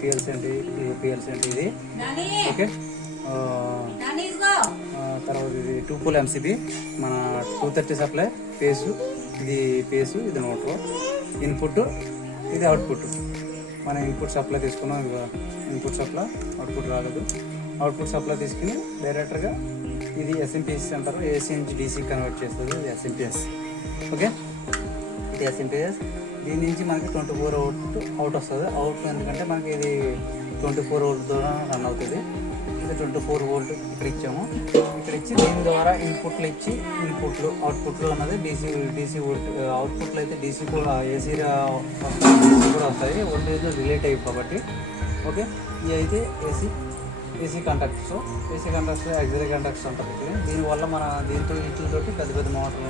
PLC అంటే PLC అంటే ఇది ఓకే. తర్వాత ఇది 2 పోల్ ఎంసీబీ మన 230 సప్లై పేసు, ఇది పేసు, ఇది మోటరు, ఇన్పుట్, ఇది అవుట్పుట్. మనం ఇన్పుట్ సప్లై తీసుకున్నాం, ఇన్పుట్ సప్లై, అవుట్పుట్ రాలేదు. అవుట్పుట్ సప్లై తీసుకుని డైరెక్టర్గా ఇది ఎస్ఎంపిఎస్ అంటారు, ఏసీ నుంచి డీసీ కన్వర్ట్ చేస్తుంది, ఇది ఎస్ఎంపిఎస్ ఓకే. ఇది ఎస్ఎంపిఎస్. దీని నుంచి మనకి 24 అవుట్ వస్తుంది. అవుట్ ఎందుకంటే మనకి ఇది 24 వోల్ట్ ద్వారా రన్ అవుతుంది. ఇది 24 వోల్ట్ ఇక్కడ ఇచ్చాము. ఇక్కడ ఇచ్చి దీని ద్వారా ఇన్పుట్లు ఇచ్చి ఇన్పుట్లు అవుట్పుట్లు అన్నది డీసీ వోల్ట్. అవుట్పుట్లు అయితే డీసీ కూడా ఏసీ కూడా వస్తాయి, వోల్టేజ్ రిలేట్ అయ్యి కాబట్టి ఓకే. ఇవి అయితే ఏసీ కాంటాక్ట్స్, ఆక్సిలరీ కాంటాక్ట్స్ అంటారు. దీనివల్ల మన వీటితో పెద్ద పెద్ద మోటార్లు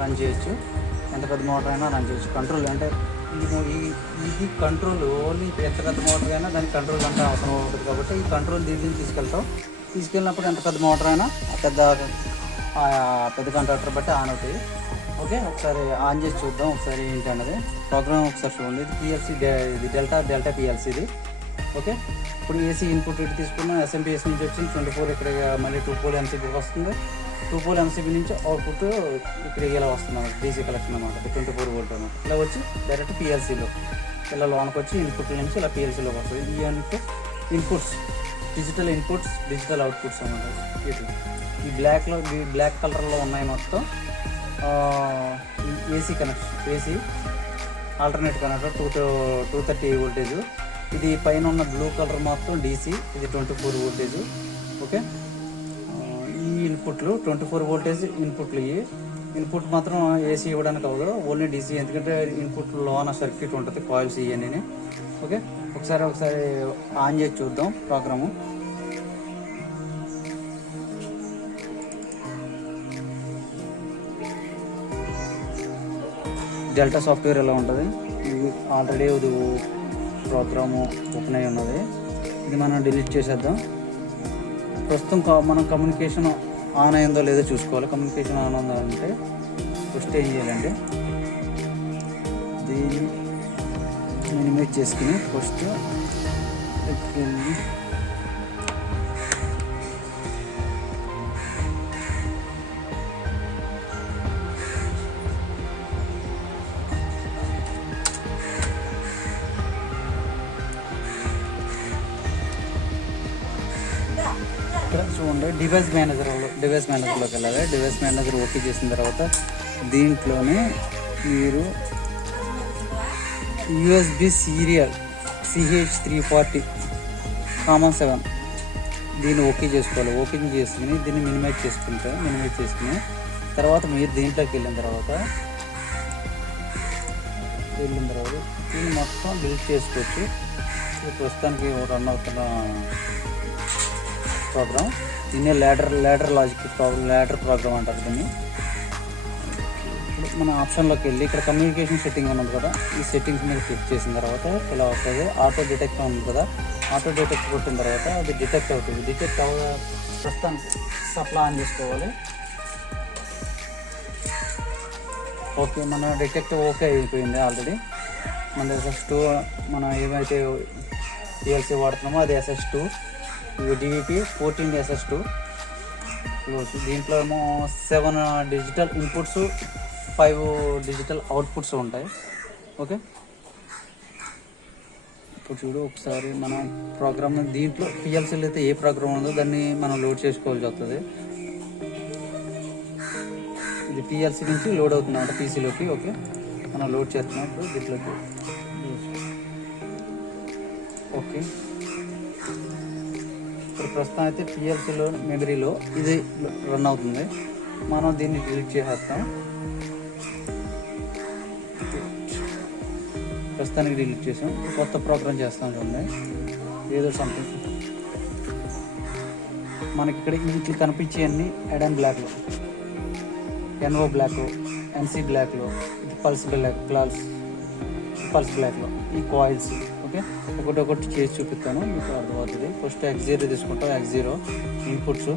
రన్ చేయొచ్చు, ఎంత పెద్ద మోటార్ అయినా రన్ చేయొచ్చు. కంట్రోల్ అంటే ఇది కంట్రోల్ ఓన్లీ ఎంత పెద్ద మోటార్ అయినా దానికి కంట్రోల్ అంటే అవసరం ఉంటుంది కాబట్టి ఈ కంట్రోల్ దీన్ని తీసుకెళ్ళినప్పుడు ఎంత పెద్ద మోటార్ అయినా పెద్ద కాంట్రాక్టర్ బట్టి ఆన్ అవుతాయి ఓకే. ఒకసారి ఆన్ చేసి చూద్దాం ఒకసారి ఏంటన్నది. ప్రోగ్రామ్ ఒకసారి చూడండి. ఇది పిఎల్సీ, ఇది డెల్టా పిఎల్సీ ఇది ఓకే. ఇప్పుడు ఏసీ ఇన్పుట్ ఇటు తీసుకున్న ఎస్ఎంపిఎస్ నుంచి వచ్చింది 24, ఇక్కడ మళ్ళీ 2 పోల్ ఎంసీబీ వస్తుంది. 2 పోల్ ఎంసీబీ నుంచి అవుట్పుట్ ఇక్కడ ఇలా వస్తుంది డీసీ కలెక్షన్ అన్నమాట. 24 వోల్ట్ అన్నమాట. ఇలా వచ్చి డైరెక్ట్ పిఎల్సీలో ఇలా లోనకి వచ్చి ఇన్పుట్ నుంచి ఇలా పిఎల్సీలోకి వస్తుంది. ఈ అంటే inputs, digital inputs, digital outputs అన్నమాట. ఈ బ్లాక్ కలర్లో ఉన్నాయి మొత్తం AC connection, AC alternate connector 230 voltage. ఇది పైన ఉన్న బ్లూ కలర్ మొత్తం డీసీ, ఇది 24 వోల్టేజ్ ఓకే. ఈ ఇన్పుట్లు 24 వోల్టేజ్ ఇన్పుట్లు. ఈ ఇన్పుట్ మాత్రం ఏసీ ఇవ్వడానికి అవ్వదు, ఓన్లీ డీసీ. ఎందుకంటే ఇన్పుట్లో లోన సర్క్యూట్ ఉంటుంది, కాయిల్స్ ఇవన్నీ ఓకే. ఒకసారి ఆన్ చేసి చూద్దాం ప్రోగ్రాము. డెల్టా సాఫ్ట్వేర్ ఎలా ఉంటుంది, ఇది ఆల్రెడీ ఇది ప్రోగ్రాము ఓపెన్ అయి ఉన్నది. ఇది మనం డిలీట్ చేసేద్దాం. ప్రస్తుతం మనం కమ్యూనికేషన్ ఆన్ అయిందో లేదో చూసుకోవాలి. కమ్యూనికేషన్ ఆన్ ఉందో అంటే ఫస్ట్ ఏం చేయాలంటే దీన్ని మినిమైజ్ చేసుకుని ఫస్ట్ వెళ్ళి ఇక్కడ చూడండి డివైస్ మేనేజర్లోకి వెళ్ళాలి. డివైస్ మేనేజర్ ఓకే చేసిన తర్వాత దీంట్లోనే మీరు యూఎస్బి సీరియల్ CH340,7 దీన్ని ఓకే చేసుకోవాలి. ఓకే చేసుకుని దీన్ని మినిమైజ్ చేసుకుని తర్వాత మీరు దీంట్లోకి వెళ్ళిన తర్వాత దీన్ని మొత్తం బిల్డ్ చేసుకోవచ్చు. ప్రస్తుతానికి రన్ అవుతున్న ప్రోగ్రామ్ దీన్ని ల్యాడర్ ప్రోగ్రామ్ అంటారు దీన్ని. ఇప్పుడు మన ఆప్షన్లోకి వెళ్ళి ఇక్కడ కమ్యూనికేషన్ సెట్టింగ్ ఉన్నది కదా, ఈ సెట్టింగ్స్ మీద క్లిక్ చేసిన తర్వాత ఇలా వస్తుంది. ఆటో డిటెక్ట్ ఉంది కదా, ఆటో డిటెక్ట్ కొట్టిన తర్వాత అది డిటెక్ట్ అవుతుంది. ప్రస్తుతానికి సప్లై ఆన్ చేసుకోవాలి. ఓకే, మన డిటెక్ట్ ఓకే అయిపోయింది ఆల్రెడీ. మన SS2 మనం ఏమైతే పిఎల్సీ వాడుతున్నామో అది SS2, ఇవి DVP 14 SS2. దీంట్లో ఏమో 7 డిజిటల్ ఇన్పుట్స్, 5 డిజిటల్ అవుట్పుట్స్ ఉంటాయి ఓకే. ఇప్పుడు చూడు ఒకసారి మన ప్రోగ్రామ్ దీంట్లో పిఎల్సీలో అయితే ఏ ప్రోగ్రామ్ ఉందో దాన్ని మనం లోడ్ చేసుకోవాల్సి వస్తుంది. ఇది పిఎల్సీ నుంచి లోడ్ అవుతుంది అంటే పీసీలోకి ఓకే. మనం లోడ్ చేస్తున్నాం ఇప్పుడు దీంట్లోకి ఓకే. ఇప్పుడు ప్రస్తుతం అయితే పిఎల్సీలో మెమరీలో ఇది రన్ అవుతుంది. మనం దీన్ని డిలీట్ చేసేస్తాం. ప్రస్తుతానికి డిలీట్ చేసాం. కొత్త ప్రోగ్రామ్ చేస్తాం చూడండి, ఏదో సంథింగ్. మనకి ఇక్కడ వీటికి కనిపించేవన్నీ ఎడన్ బ్లాక్లో, ఎన్ఓ బ్లాక్లో, NC బ్లాక్లో, ఇది పల్స్ బ్లాక్లో ఈ కాయిల్స్ ఓకే. ఒకటి చేసి చూపిస్తాను మీకు అర్థమవుతుంది. ఫస్ట్ X0 తీసుకుంటాం, X0 ఇన్పుట్స్.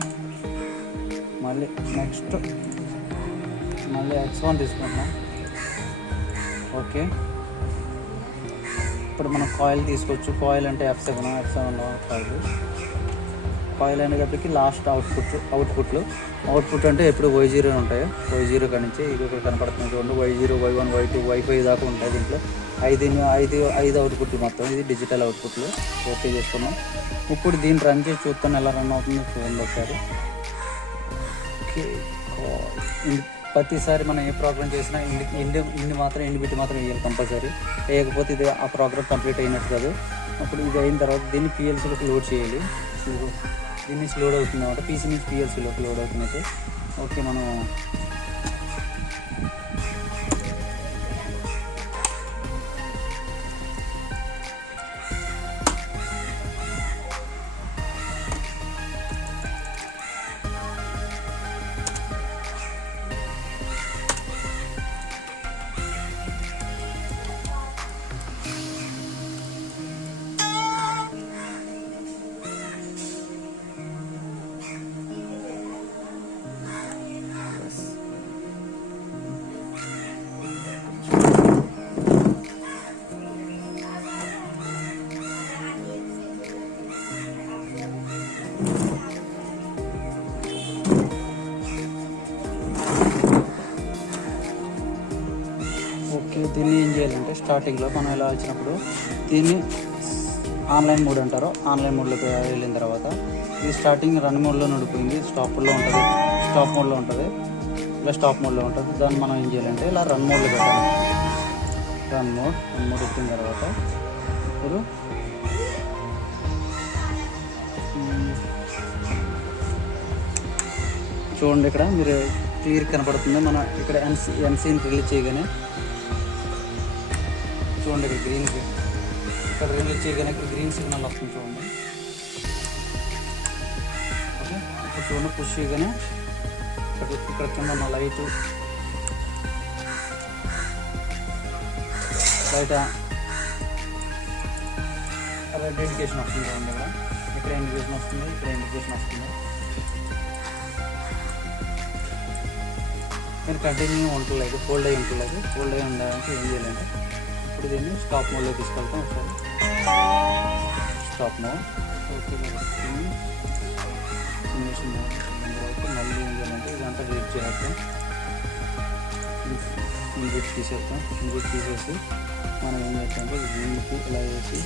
మళ్ళీ నెక్స్ట్ X1 తీసుకుంటాం ఓకే. ఇప్పుడు మనం కాయిల్ తీసుకోవచ్చు. కాయిల్ అంటే F7 కాదు, కాయిల్ అనేటప్పటికి లాస్ట్ అవుట్పుట్ అంటే ఎప్పుడు Y0 ఉంటాయి. Y0 కాడి నుంచి ఇది ఇక్కడ కనపడుతుంది చూడండి. Y0, Y1, Y2, Y5 దాకా ఉంటాయి. దీంట్లో ఐదు అవుట్పుట్లు మొత్తం. ఇది డిజిటల్ అవుట్పుట్లు. ఓకే చేసుకున్నాం. ఇప్పుడు దీన్ని రన్ చేసి చూస్తాను ఎలా రన్ అవుతుందో చూడండి ఒకసారి. ఓకే, ప్రతిసారి మనం ఏ ప్రోగ్రామ్ చేసినా ఇండి బిట్ మాత్రం వేయాలి కంపల్సరీ. వేయకపోతే ఇది ఆ ప్రోగ్రామ్ కంప్లీట్ అయినట్టు కాదు. అప్పుడు ఇది అయిన తర్వాత దీన్ని PLCలోకి లోడ్ చేయాలి. దీన్ని లోడ్ అవుతుంది అన్నమాట. PC నుంచి PLCలోకి లోడ్ అవుతున్నట్టు. ఓకే, మనం దీన్ని ఏం చేయాలంటే స్టార్టింగ్లో మనం ఇలా వచ్చినప్పుడు దీన్ని ఆన్లైన్ మోడ్ అంటారు. ఆన్లైన్ మోడ్లోకి వెళ్ళిన తర్వాత ఇది స్టార్టింగ్ రన్ మోడ్లో నడిపోయింది. స్టాప్ మోడ్లో ఉంటుంది. ఇలా స్టాప్ మోడ్లో ఉంటుంది. దాన్ని మనం ఏం చేయాలంటే ఇలా రన్ మోడ్లో పెట్టాలి. రన్ మోడ్ వచ్చిన తర్వాత ఇప్పుడు చూడండి, ఇక్కడ మీరు క్లియర్ కనపడుతుంది. మన ఇక్కడ ఎన్సీని రిలీజ్ చేయగానే చూడండి, ఇక్కడ రిలీజ్ చేయగానే ఇక్కడ గ్రీన్ సిగ్నల్ వస్తుంది చూడండి. ఓకే, ఇప్పుడు చూడండి పుష్ చేయగానే ఇక్కడ కింద ఉన్న లైట్ రెడ్ ఇండికేషన్ వస్తుంది చూడండి. ఇక్కడ ఇండికేషన్ వస్తుంది. నేను కంటిన్యూ ఉండలేదు, ఫోల్డ్ అయ్యి ఉండడానికి ఏం చేయాలంటే ఇప్పుడు దీన్ని స్టాప్ మోడ్లో తీసుకెళ్తాం. ఒకసారి stop mode. Okay, simulation mode మళ్ళీ ఏం చేయాలంటే ఇదంతా రీడ్ చేస్తాం. ఇన్పుట్ తీసేసి మనం ఏం చేస్తామంటే దీనికి ఇలా వేసి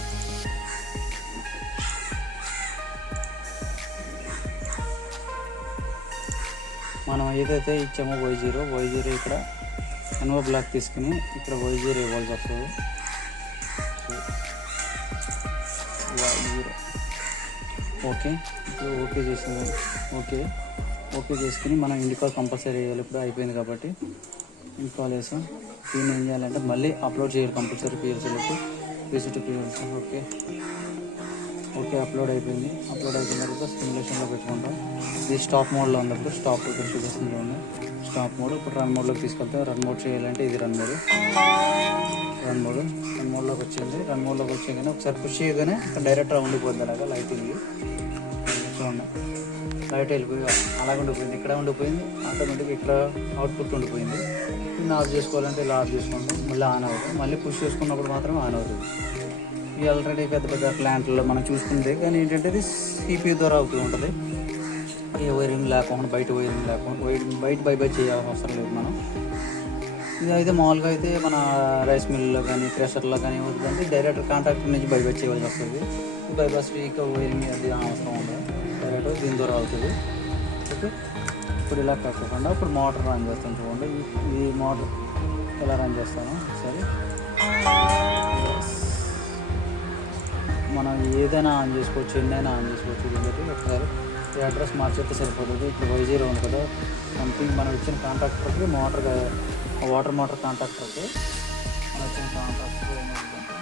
మనం ఏదైతే ఇచ్చామో Y0 ఇక్కడ ఎన్ఓ బ్లాక్ తీసుకుని ఇక్కడ Y0 ఇవ్వాల్సి వస్తుంది. Y0 ఓకే, ఇప్పుడు ఓకే చేసుకుని మనం ఇండికాల్ కంపల్సరీ వేయాలి. ఇప్పుడు అయిపోయింది కాబట్టి ఇండికాల్ వేసాం. దీన్ని ఏం చేయాలంటే మళ్ళీ అప్లోడ్ చేయాలి కంపల్సరీ PLCలోకి. ఓకే, అప్లోడ్ అయిపోయింది. అయిపోయిన తర్వాత సిమ్యులేషన్లో పెట్టుకుంటాం. ఇది స్టాప్ మోడ్లో ఉన్నప్పుడు స్టాప్ చూపిస్తుంది చూడండి. Stop mode. ఇప్పుడు రన్ మోడ్లోకి తీసుకెళ్తాం. రన్ మోడ్ చేయాలంటే ఇది రన్ మోడ్లోకి వచ్చింది. రన్ మోడ్లోకి వచ్చాగానే ఒకసారి పుష్ చేయగానే డైరెక్ట్ ఉండిపోద్ది. అలాగా లైటింగ్ చూడండి, లైట్ వెళ్ళిపోయి అలాగే ఉండిపోయింది. ఇక్కడ ఉండిపోయింది. ఆటోమేటిక్గా ఇక్కడ అవుట్పుట్ ఉండిపోయింది. దీన్ని ఆఫ్ చేసుకోవాలంటే ఇలా ఆఫ్ చేసుకుంటాం. మళ్ళీ ఆన్ అవుతుంది. మళ్ళీ పుష్ చేసుకున్నప్పుడు మాత్రమే ఆన్ అవుతుంది. ఇది ఆల్రెడీ పెద్ద ప్లాంట్లో మనం చూసుకుంటే, కానీ ఏంటంటే ఇది CPU ద్వారా అవుతూ ఉంటుంది. ఏ వైరింగ్ లేకుండా బయట బై చేయాల్సిన అవసరం లేదు మనం. ఇది అయితే మామూలుగా అయితే మన రైస్ మిల్లో కానీ క్రషర్లో కానీ ఏమవుతుందంటే డైరెక్ట్ కాంట్రాక్టర్ నుంచి బై చేయవలసి వస్తుంది. బైపాస్ వీక్ వైరింగ్ అది అవసరం ఉండదు. డైరెక్ట్ దీని ద్వారా అవుతుంది. ఓకే, ఇప్పుడు ఇలా కాకుండా ఇప్పుడు మోటార్ రన్ చేస్తాను చూడండి. ఈ మోటార్ ఎలా రన్ చేస్తాను సరే. మనం ఏదైనా ఆన్ చేసుకోవచ్చు, ఎన్నైనా ఆన్ చేసుకోవచ్చు. దీనికి ఒకసారి ఈ అడ్రస్ మార్చేస్తే సరిపోతుంది. ఇప్పుడు Y0 ఉంది కదా, సంథింగ్ మనం ఇచ్చిన కాంట్రాక్టర్కి వాటర్ మోటార్ కాంట్రాక్టర్కి మనం ఇచ్చిన కాంట్రాక్టర్ ఏమవుతుందంటే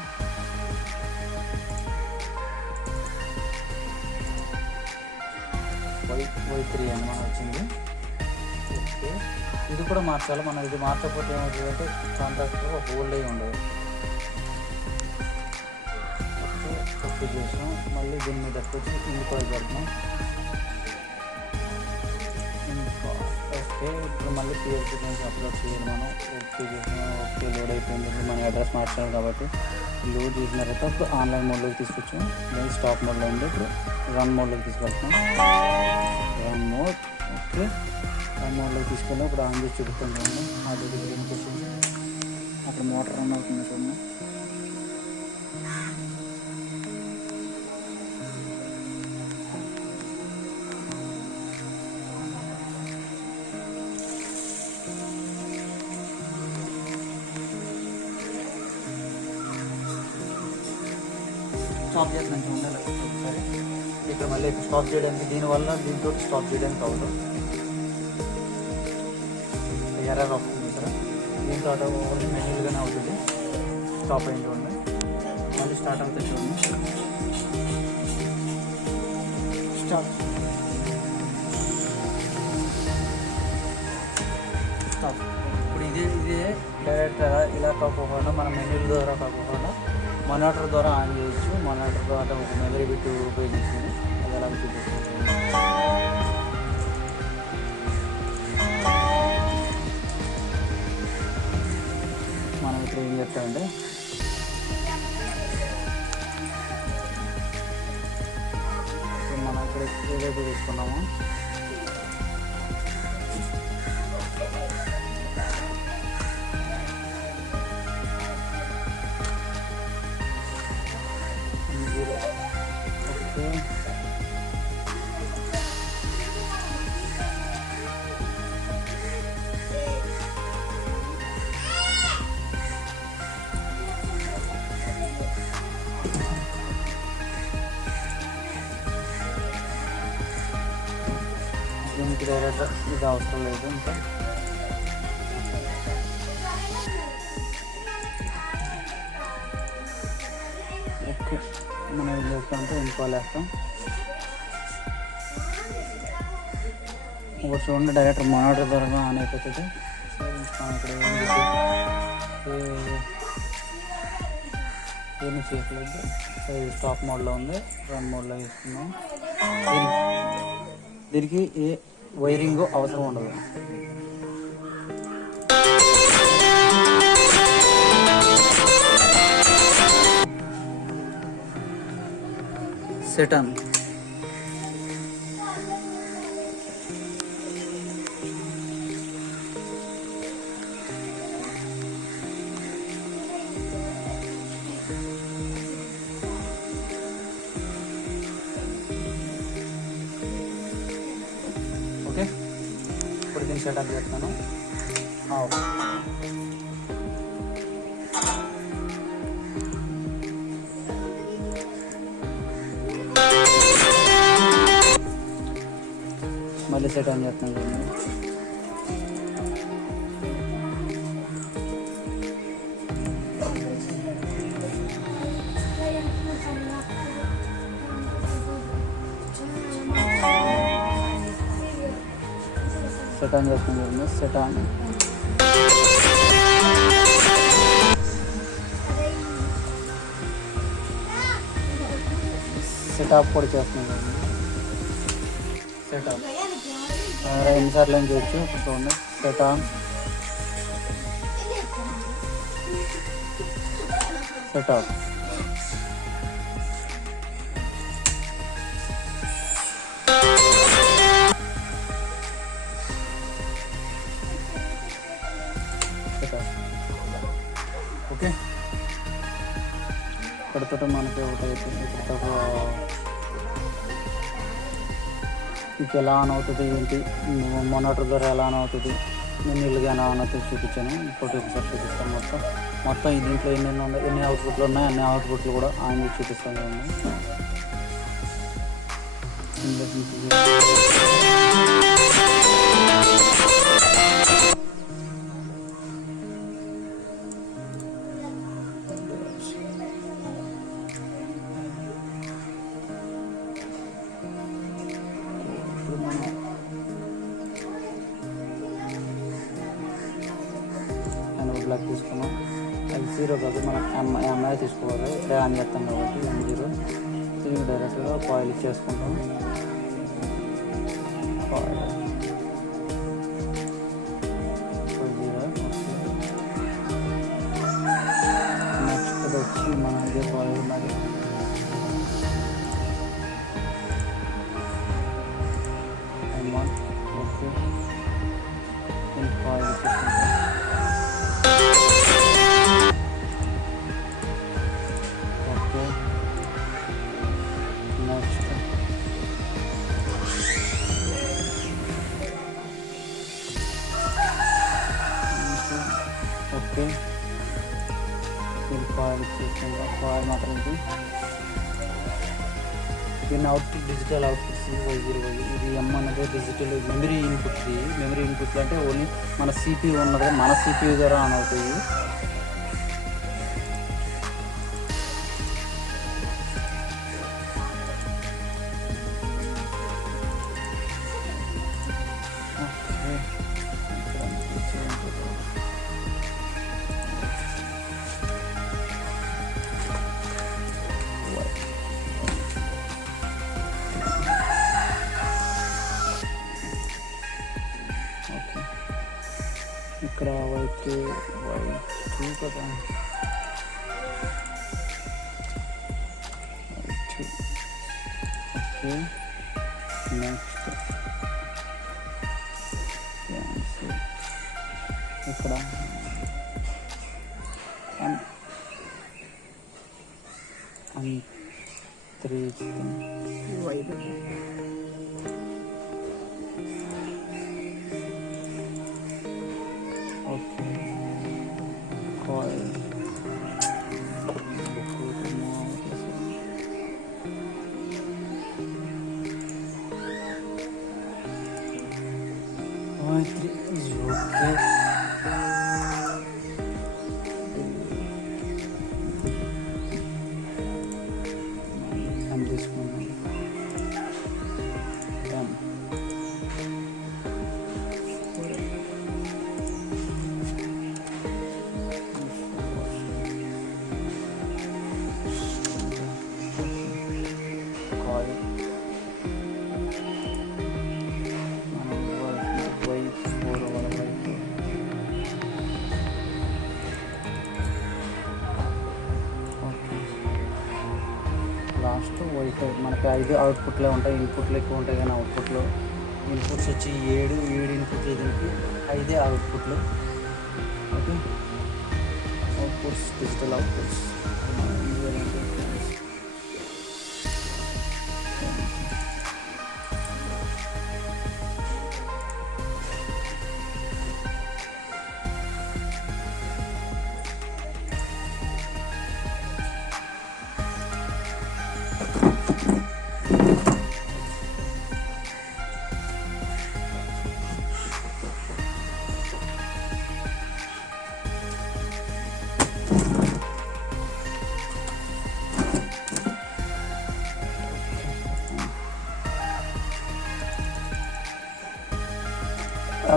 Y3 అని మనం వచ్చింది. ఓకే, ఇది కూడా మార్చాలి మనం. ఇది మార్చకపోతే ఏమవుతుందంటే కాంట్రాక్టర్ హోల్డ్ అయ్యి ఉండదు. చేసాం. మళ్ళీ దీని మీద వచ్చి ఇండికాల్ పెడతాం. ఓకే, ఇప్పుడు మళ్ళీ పిఎల్పి నుంచి అప్లోడ్ చేయాలి మనం. ఓకే చేసిన, ఓకే లోడ్ అయిపోయింది. ఇప్పుడు మన అడ్రస్ మార్చాలి కాబట్టి లోడ్ చేసిన తర్వాత ఇప్పుడు ఆన్లైన్ మోడ్లోకి తీసుకొచ్చాం. దాన్ని స్టాప్ మోడ్లో ఉంది. ఇప్పుడు రన్ మోడ్లోకి తీసుకెళ్తాం. రన్ మోడ్, ఓకే రన్ మోడ్లోకి తీసుకెళ్ళి ఇప్పుడు ఆన్ చేసి చూపుతాం చూడండి. ఆ దగ్గర వచ్చేసి అక్కడ మోటార్ రన్ అవుతుంది చూడండి. స్టాప్ చేసినాక ఉండాలి ఒకసారి. ఇక్కడ మళ్ళీ స్టాప్ చేయడానికి దీనివల్ల దీంతో స్టాప్ చేయడానికి అవ్వదు. ఎర్రర్ వస్తుంది ఇక్కడ. దీంతో ఓన్లీ మెన్యూలుగానే అవుతుంది. స్టాప్ అయింది చూడండి. మళ్ళీ స్టార్ట్ అవుతుంది చూడండి. Stop stop. ఇప్పుడు ఇదే డైరెక్ట్ ఇలా కాకుండా మన మెన్యూల ద్వారా కాకుండా మానిటర్ ద్వారా ఆన్ చేయొచ్చు. మానిటర్ ద్వారా ఒక మెమరీ బిట్ ఉపయోగించుకొని అది ఎలా చూపిస్తుంది. మనం ఇప్పుడు ఏం చెప్తామంటే ఇప్పుడు మనం ఇక్కడ ఏదైతే తీసుకున్నామో దీనికి డైరెక్ట్ ఇది అవసరం లేదు. ఇంకా ఓకే, మనం ఏం చేస్తామంటే ఇంకో వేస్తాం. ఒకటి చూడండి, డైరెక్ట్ మానిటర్ ద్వారా ఆన్ అయిపోతుంది. ఇక్కడ ఏమి చేయట్లేదు. ఇది స్టాప్ మోడ్లో ఉంది. రన్ మోడ్లో వేసుకున్నాం. దీనికి ఏ వైరింగ్ అవసరం ఉండదు. Set on. ఓకే, ఇప్పుడు దీన్ని సెటప్ చేస్తాను. మళ్ళీ సెట్ ఆన్ చేస్తాను చూడండి. సెట్ ఆన్ చేస్తాను చూడండి. Set on. సెటప్ కూడా చేస్తున్నాను చూడండి. సెటప్ ఎన్నిసార్లు ఏం చేయొచ్చు చూడండి. Set on, setup. ఓకే, ఇక్కడతో మనకి ఒకటైతే ఇక్కడ మీకు ఎలా ఆన్ అవుతుంది ఏంటి, మానిటర్ ద్వారా ఎలా ఆన్ అవుతుంది, మెనూలుగా ఎలా ఆన్ అవుతుంది చూపించాను. ఇప్పుడు ఒకసారి చూపిస్తాను. మొత్తం ఈ దీంట్లో ఎన్ని అవుట్పుట్లు ఉన్నాయి అన్ని అవుట్పుట్లు కూడా ఆన్ చేసి చూపిస్తాను. బ్లాక్ తీసుకున్నాం. అది 0 కాదు, మనం ఎంఐ తీసుకోవాలి. ఇక్కడే ఆన్ చేస్తాం కాబట్టి M0 దీనికి డైరెక్ట్గా కాయిల్ ఇచ్చేసుకుంటాం. కాయిల్ ఓకే కాయిల్ తీసుకుంటాం. ఓకే నెక్స్ట్ ఓకే కాయిల్ తీసుకుంటాం. కాయిల్ మాత్రం దీన్ని అవుట్పుట్ డిజిటల్ అవుట్పుట్స్ ఇది ఎమ్ అన్నది డిజిటల్ మెమరీ ఇన్పుట్. మెమరీ ఇన్పుట్లు అంటే ఓన్లీ మన సిపియూ ఉన్నది, మన సిపియూ ద్వారా ఆన్ అవుతాయి. ఇక్కడ వైట్ కదా, ఓకే నెక్స్ట్ ఇక్కడ 3 వైట్ ఓకే కాయిల్ ఓకే తీసుకున్నాను. లాస్ట్ వైఫై మనకి 5 అవుట్పుట్లో ఉంటాయి, ఇన్పుట్లు ఎక్కువ ఉంటాయి కానీ అవుట్పుట్లో ఇన్పుట్స్ వచ్చి 7 ఇన్పుట్లు, దీనికి 5 అవుట్పుట్లు. Okay outputs digital outputs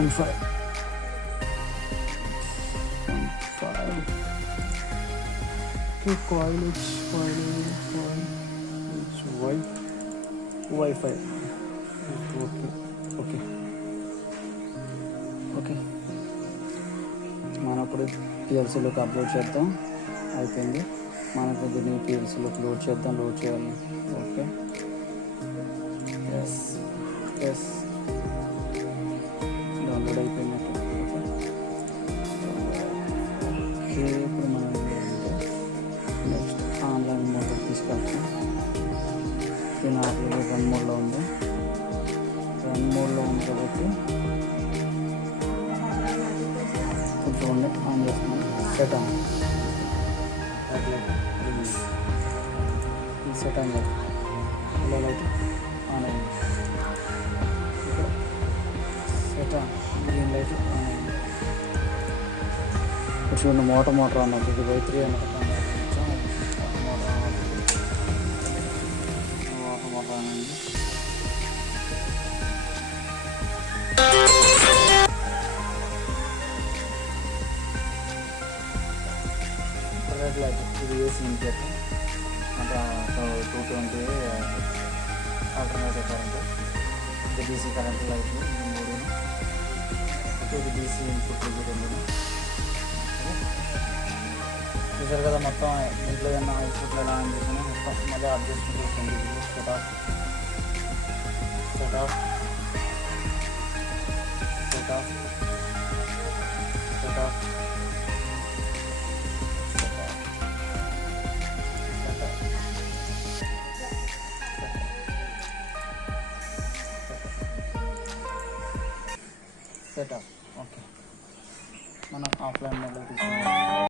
M5 coil Wi-Fi. Okay మనం ఇప్పుడు పిఎల్సీలోకి అప్లోడ్ చేద్దాం. అయిపోయింది, మనకు దీన్ని పిఎల్సీలోకి లోడ్ చేయాలి. ఓకే ఎస్ డౌన్లోడ్ అయిపోయినట్టు. ఓకే ఇప్పుడు మనం నెక్స్ట్ ఆన్లైన్ మోడ్ తీసుకెళ్తాం. దీని ఆల్రెడీ రన్ మోడ్లో ఉంది కాబట్టి చూడండి ఆన్ చేస్తున్నాం. సెట్ ఆన్ లైట్ ఆన్ అయింది. Set on green light on అయింది. ఇప్పుడు చూడండి మోటార్ ఆన్ అవుతుంది. ఇది Y3 అన్నది మోటార్ ఆన్ అయింది. రెడ్ లైట్ ఇది ఏసీ ఇంకేట్ అంటే 220 ఆల్టర్నేటివ్ కరెంట్. ఇది డీసీ కరెంట్ లైట్ మూడు. ఇది డీసీ ఇన్పుట్ చూసారు కదా. మొత్తం ఇంట్లో ఏమన్నా అవుట్పుట్లో ఎలా అని చెప్పినా మొత్తం మళ్ళీ అడ్జస్ట్ చేస్తుంది. Set of set of set of set of. Okay, మనం ఆఫ్లైన్ మోడ్లో తీసుకుందాం.